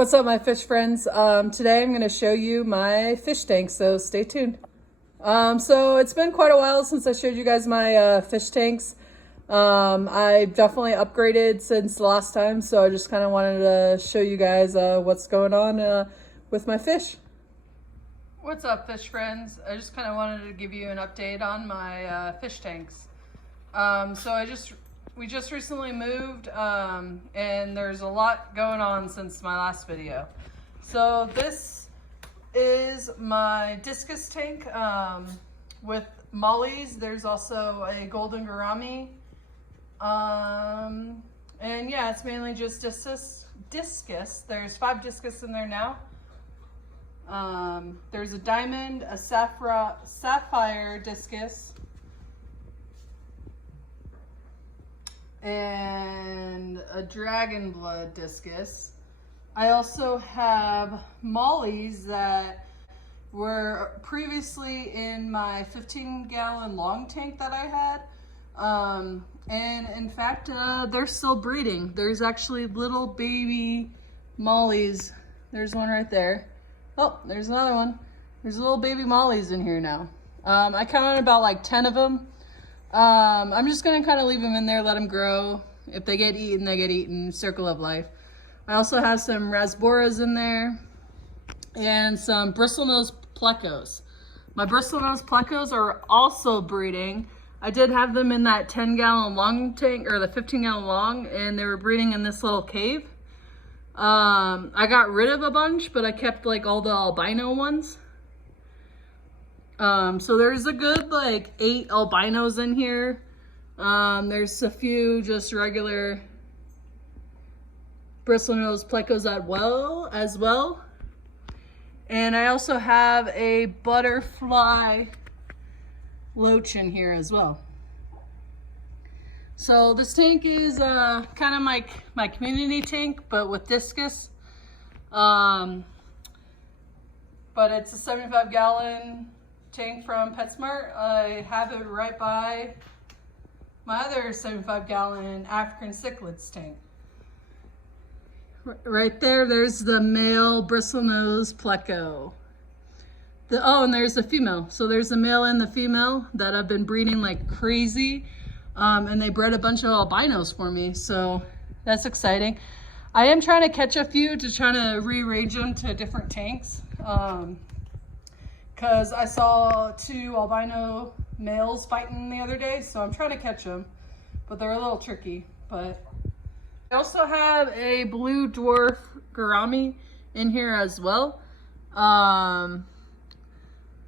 What's up, my fish friends? Today I'm going to show you my fish tank, so stay tuned. So it's been quite a while since I showed you guys my fish tanks. I definitely upgraded since the last time, so I just kind of wanted to show you guys what's going on with my fish. What's up, fish friends? I just kind of wanted to give you an update on my fish tanks. We just recently moved, and there's a lot going on since my last video. So this is my Discus tank with Mollies. There's also a golden gourami. And yeah, it's mainly just discus. There's 5 discus in there now. There's a diamond, a sapphire discus, and a dragon blood discus. I also have mollies that were previously in my 15-gallon long tank that I had. And in fact, they're still breeding. There's actually little baby mollies. There's one right there. Oh, there's another one. There's little baby mollies in here now. I counted about like 10 of them. I'm just gonna kind of leave them in there, let them grow. If they get eaten, they get eaten. Circle of life. I also have some rasboras in there and some bristlenose plecos. My bristlenose plecos are also breeding. I did have them in that 10-gallon long tank, or the 15-gallon long, and they were breeding in this little cave. I got rid of a bunch, but I kept like all the albino ones. So there's a good like 8 albinos in here. There's a few just regular bristlenose plecos as well. And I also have a butterfly loach in here as well. So this tank is kind of my community tank, but with discus. But it's a 75-gallon tank from PetSmart. I have it right by my other 75-gallon African cichlids tank. Right there, there's the male bristlenose pleco. And there's the female. So there's the male and the female that have been breeding like crazy. And they bred a bunch of albinos for me, so that's exciting. I am trying to catch a few to try to rearrange them to different tanks. Because I saw 2 albino males fighting the other day, so I'm trying to catch them, but they're a little tricky. But I also have a blue dwarf gourami in here as well, along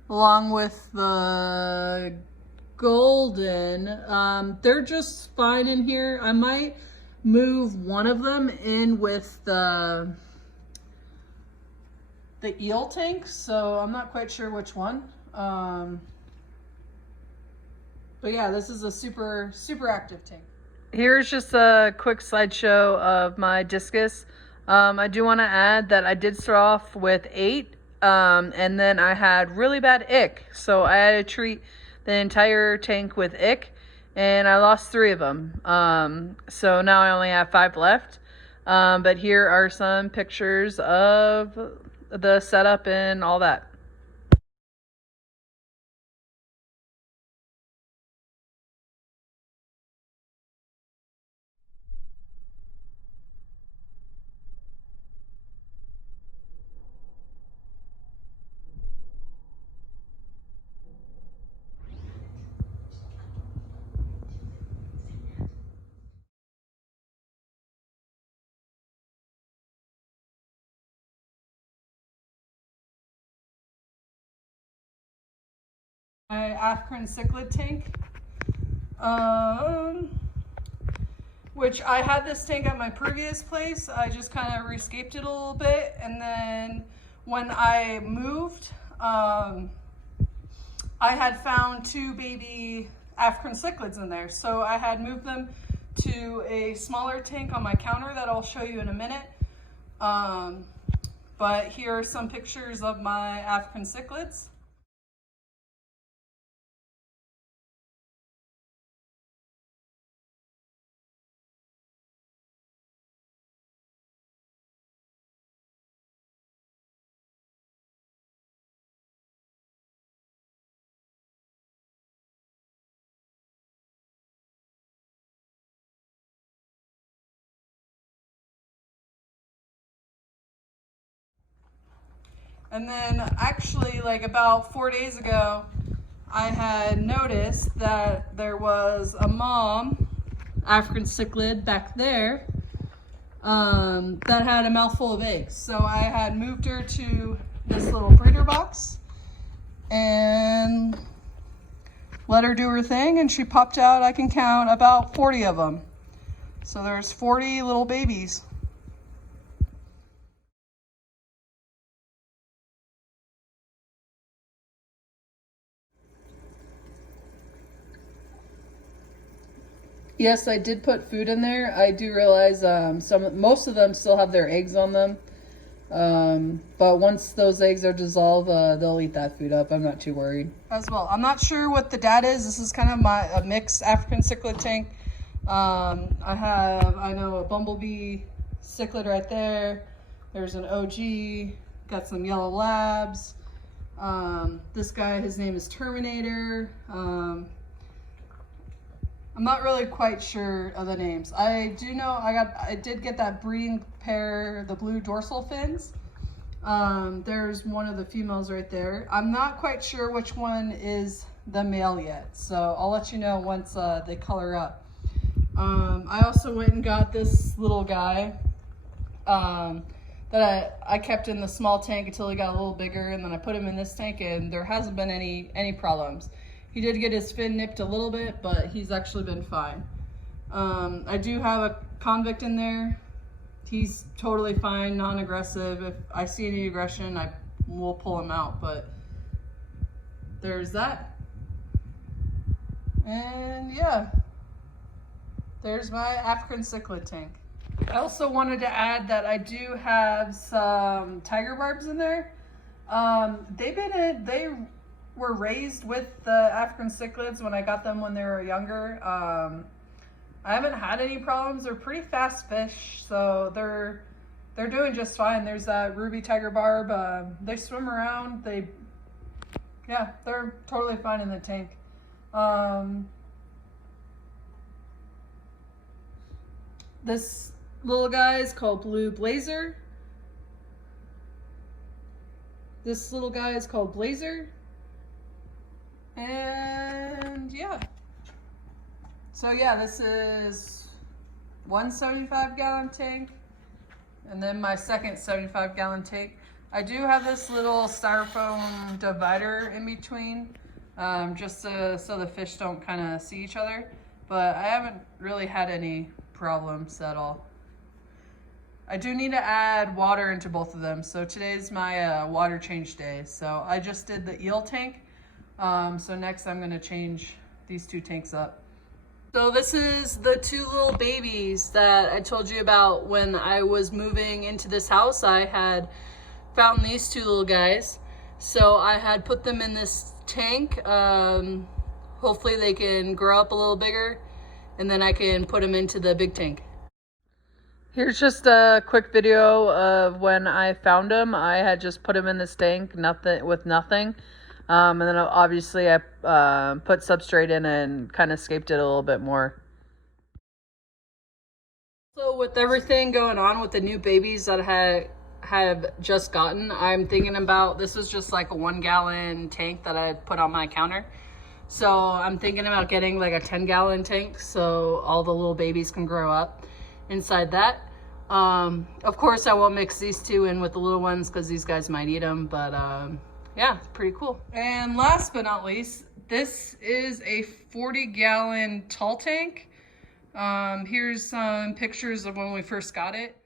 with the golden. They're just fine in here. I might move one of them in with the eel tank, so I'm not quite sure which one. But yeah, this is a super active tank. Here's just a quick slideshow of my discus. I do want to add that I did start off with 8, and then I had really bad ick, so I had to treat the entire tank with ick, and I lost 3 of them. So now I only have 5 left. But here are some pictures of the setup and all that. My African cichlid tank, which I had this tank at my previous place. I just kind of rescaped it a little bit, and then when I moved, I had found 2 baby African cichlids in there, so I had moved them to a smaller tank on my counter that I'll show you in a minute. But here are some pictures of my African cichlids. And then actually like about 4 days ago, I had noticed that there was a mom, African cichlid back there, that had a mouthful of eggs. So I had moved her to this little breeder box and let her do her thing, and she popped out, I can count about 40 of them. So there's 40 little babies. Yes, I did put food in there. I do realize most of them still have their eggs on them. But once those eggs are dissolved, they'll eat that food up. I'm not too worried. As well, I'm not sure what the dad is. This is kind of a mixed African cichlid tank. I know a bumblebee cichlid right there. There's an OG, got some yellow labs. This guy, his name is Terminator. I'm not really quite sure of the names. I do know I did get that breeding pair, the blue dorsal fins. There's one of the females right there. I'm not quite sure which one is the male yet, so I'll let you know once they color up. I also went and got this little guy that I kept in the small tank until he got a little bigger, and then I put him in this tank, and there hasn't been any problems. He did get his fin nipped a little bit, but he's actually been fine. I do have a convict in there. He's totally fine, non-aggressive. If I see any aggression, I will pull him out, but there's that. And yeah, there's my African cichlid tank. I also wanted to add that I do have some tiger barbs in there. They were raised with the African cichlids when I got them when they were younger. I haven't had any problems. They're pretty fast fish, so they're doing just fine. There's that ruby tiger barb. They swim around. They're totally fine in the tank. This little guy is called Blue Blazer. This little guy is called Blazer. And yeah. So yeah, this is one 75-gallon tank. And then my second 75-gallon tank. I do have this little styrofoam divider in between, just so the fish don't kind of see each other. But I haven't really had any problems at all. I do need to add water into both of them. So today's my water change day. So I just did the eel tank. So next I'm gonna change these two tanks up. So this is the two little babies that I told you about when I was moving into this house. I had found these two little guys. So I had put them in this tank. Hopefully they can grow up a little bigger, and then I can put them into the big tank. Here's just a quick video of when I found them. I had just put them in this tank, nothing. And then obviously I put substrate in and kind of scaped it a little bit more. So with everything going on with the new babies that I have just gotten, I'm thinking about, this was just like a 1-gallon tank that I put on my counter. So I'm thinking about getting like a 10-gallon tank so all the little babies can grow up inside that. Of course I won't mix these two in with the little ones because these guys might eat them, but yeah, it's pretty cool. And last but not least, this is a 40-gallon tall tank. Here's some pictures of when we first got it.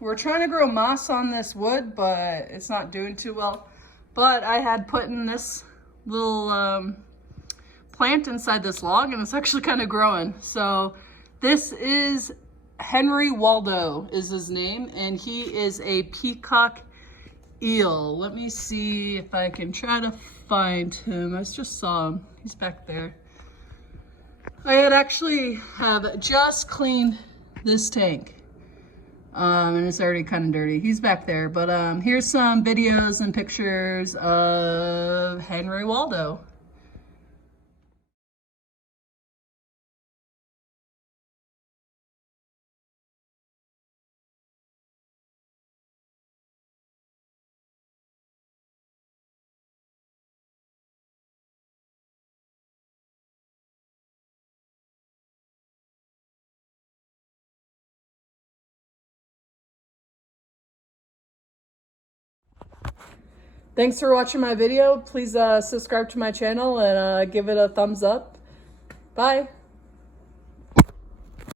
We're trying to grow moss on this wood, but it's not doing too well. But I had put in this little plant inside this log, and it's actually kind of growing. So this is Henry Waldo is his name, and he is a peacock eel. Let me see if I can try to find him. I just saw him. He's back there. I had actually have just cleaned this tank. And it's already kind of dirty. He's back there, but here's some videos and pictures of Henry Waldo. Thanks for watching my video. Please subscribe to my channel and give it a thumbs up. Bye.